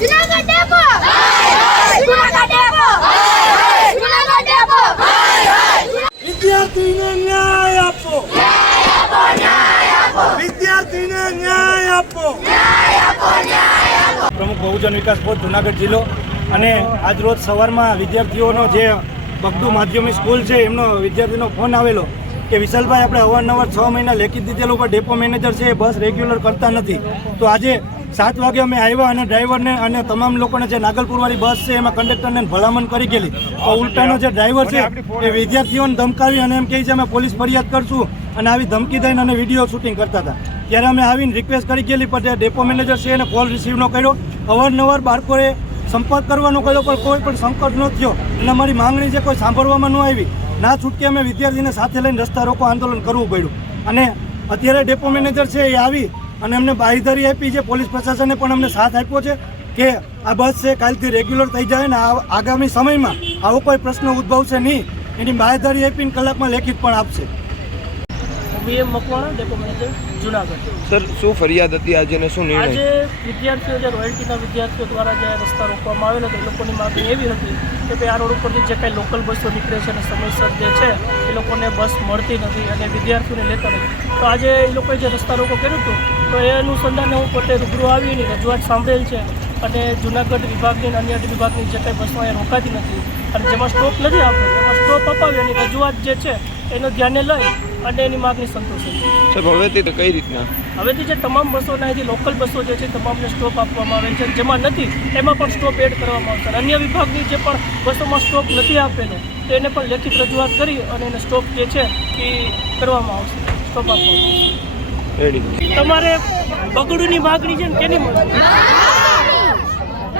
Junagadh depot Junagadh depot Junagadh depot વિદ્યાર્થીને ન્યાય આપો. વિદ્યાર્થીને ન્યાય આપો. પ્રમુખ બહુજન વિકાસ બોર્ડ, જુનાગઢ જિલ્લો. અને આજ રોજ સવારમાં વિદ્યાર્થીઓનો જે બગડુ માધ્યમિક સ્કૂલ છે, એમનો વિદ્યાર્થીનો ફોન આવેલો કે, વિશાલભાઈ, આપણે અવારનવાર છ મહિના લેખિત દીધેલું પણ ડેપો મેનેજર છે એ બસ રેગ્યુલર કરતા નથી. તો આજે સાત વાગે અમે આવ્યા અને ડ્રાઈવરને અને તમામ લોકોને જે નાગલપુરવાળી બસ છે એમાં કંડક્ટરને ભલામણ કરી ગયેલી. તો ઉલટાનો જે ડ્રાઈવર છે એ વિદ્યાર્થીઓને ધમકાવી અને એમ કહે છે અમે પોલીસ ફરિયાદ કરશું. અને આવી ધમકી દઈને અને વીડિયો શૂટિંગ કરતા હતા. ત્યારે અમે આવીને રિક્વેસ્ટ કરી ગયેલી પણ જે ડેપો મેનેજર છે એને કોલ રિસીવ ન કર્યો. અવારનવાર બાળકોએ સંપર્ક કરવાનો કર્યો પણ કોઈ પણ સંકટ ન થયો. અને અમારી માંગણી છે કોઈ સાંભળવામાં ન આવી. ના છૂટકે અમે વિદ્યાર્થીને સાથે લઈને રસ્તા રોકો આંદોલન કરવું પડ્યું. અને અત્યારે ડેપો મેનેજર છે એ આવી અને અમને બાંયધરી આપી છે, પોલીસ પ્રશાસને પણ અમને સાથ આપ્યો છે કે આ બસ છે, કાલથી રેગ્યુલર થઈ જાય ને આગામી સમયમાં આવો કોઈ પ્રશ્ન ઉદ્ભવશે નહીં. એની બાંયધરી આપીને કલાકમાં લેખિત પણ આપશે. VM Makwana depot manager Junagadh. Sir શું ફરિયાદ હતી આજે ને શું આજે વિદ્યાર્થીઓ જે રોયલ્ટીના વિદ્યાર્થીઓ દ્વારા જે રસ્તા રોકવામાં આવેલા હતા એ લોકોની માગણી એવી હતી કે ભાઈ આ રોડ ઉપરથી જે કાંઈ લોકલ બસો નીકળે છે અને સમયસર જે છે એ લોકોને બસ મળતી નથી અને વિદ્યાર્થીઓને લેતા નથી. તો આજે એ લોકોએ જે રસ્તા રોકો કર્યું હતું તો એ અનુસંધાને હું પોતે રૂબરૂ આવીને રજૂઆત સાંભળેલ છે અને જુનાગઢ વિભાગની અને અન્ય વિભાગની જે કાંઈ બસો અહીંયા રોકાતી નથી અને જેમાં સ્ટોપ નથી આપતો એમાં સ્ટોપ અપાવી અને રજૂઆત જે છે એનો ધ્યાને લઈ અને એની માગણી સંતોષે છે. હવેથી તો કઈ રીતના? હવેથી જે તમામ બસોના અહીંથી લોકલ બસો જે છે તમામને સ્ટોપ આપવામાં આવે છે. જેમાં નથી એમાં પણ સ્ટોપ એડ કરવામાં આવશે. અન્ય વિભાગની જે પણ બસોમાં સ્ટોપ નથી આપેલો તો એને પણ લેખિત રજૂઆત કરી અને એને સ્ટોપ જે છે એ કરવામાં આવશે. સ્ટોપ આપવામાં રેડી તમારે બગડુની માગણી છે ને કેની મળશે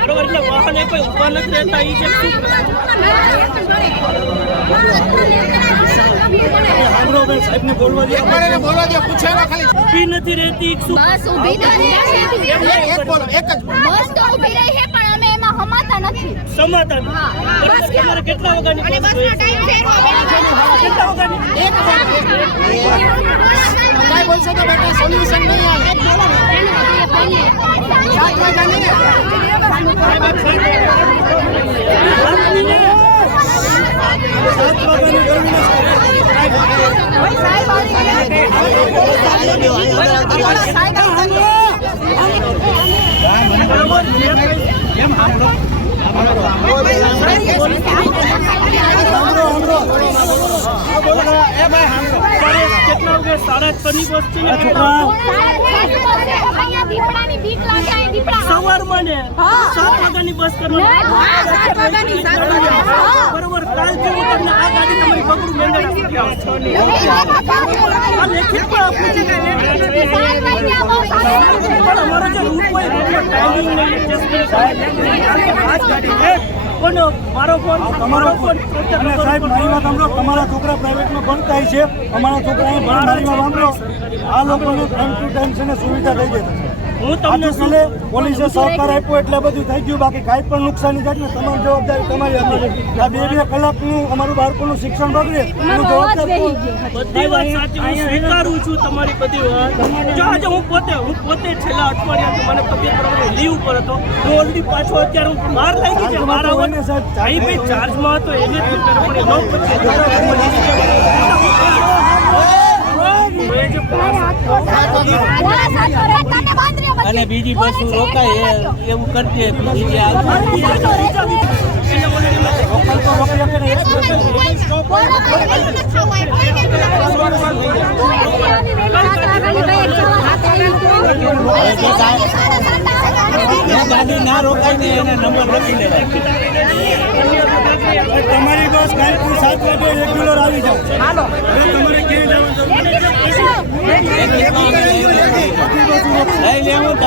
બરોબર એટલે એ કોઈ ઊભા નથી રહેતા એ છે સાંભળો ભાઈ સાહેબને બોલવા દે. ઊભી નથી રહેતી બસ ઊભી તો રહે છે બસ તો ઊભી રહી છે પણ અમે એમાં હમાતા નથી. સમાતા હા. બસ તમારે કેટલા વાગ્યાની બસ ટાઈમ છે? કેટલા વાગ્યાની કાઈ બોલશો તો બેટા સોલ્યુશન નહીં આવે. સાત સાત અત્યારે કેટલા વાગે સાડા છની બસ છે ને કેટલા સવારમાં ને સાત વાગ્યાની બસ કરવાની બરોબર કાલથી હું તમને આ ગાડી તમારી પકડું મેન્ડેટ આ લેખિત પણ આપું છું પણ અમારો જે રૂટ હોય રૂટનો ટાઈમિંગ ને adjustment થાય. કોનો મારો ફોન તમારો ફોન અને સાહેબ મારી વાત સાંભળો તમારા છોકરા પ્રાઇવેટમાં ભણતા થાય છે. અમારા છોકરા અહીં ભણ મારી વાત સાંભળો આ લોકોને ટાઈમ ટુ ટાઈમ છે ને સુવિધા થઈ જતી છે. હું તમને તમને પોલીસે સહકાર આપ્યો એટલે બધું થઈ ગયું બાકી કાંઈ પણ નુકસાની થાય ને તમામ જવાબદારી તમારી હતી આ બે બે કલાકનું અમારું બાળકોનું શિક્ષણ બગડે એનું જવાબદાર? બધી વાત સાચી હું સ્વીકારું છું તમારી બધી વાત જો આજે હું પોતે હું પોતે છેલ્લા અઠવાડિયાથી મને તબિયત પ્રમાણે લીવ ઉપર હતો હું ઓલરેડી પાછો અત્યારે હું બહાર લાગી છે મારા હોય સાહેબ, અહીં ભાઈ ચાર્જમાં હતો એને જ પડી ન પછી એ જે અને બીજી બસ રોકાય એવું કરજે ગાડી ના રોકાય ને એને નંબર લખી લેવાય. દસ કાલથી સાત વાગે રેગ્યુલર આવી જાઓ તમારે ક્યાંય જવાનું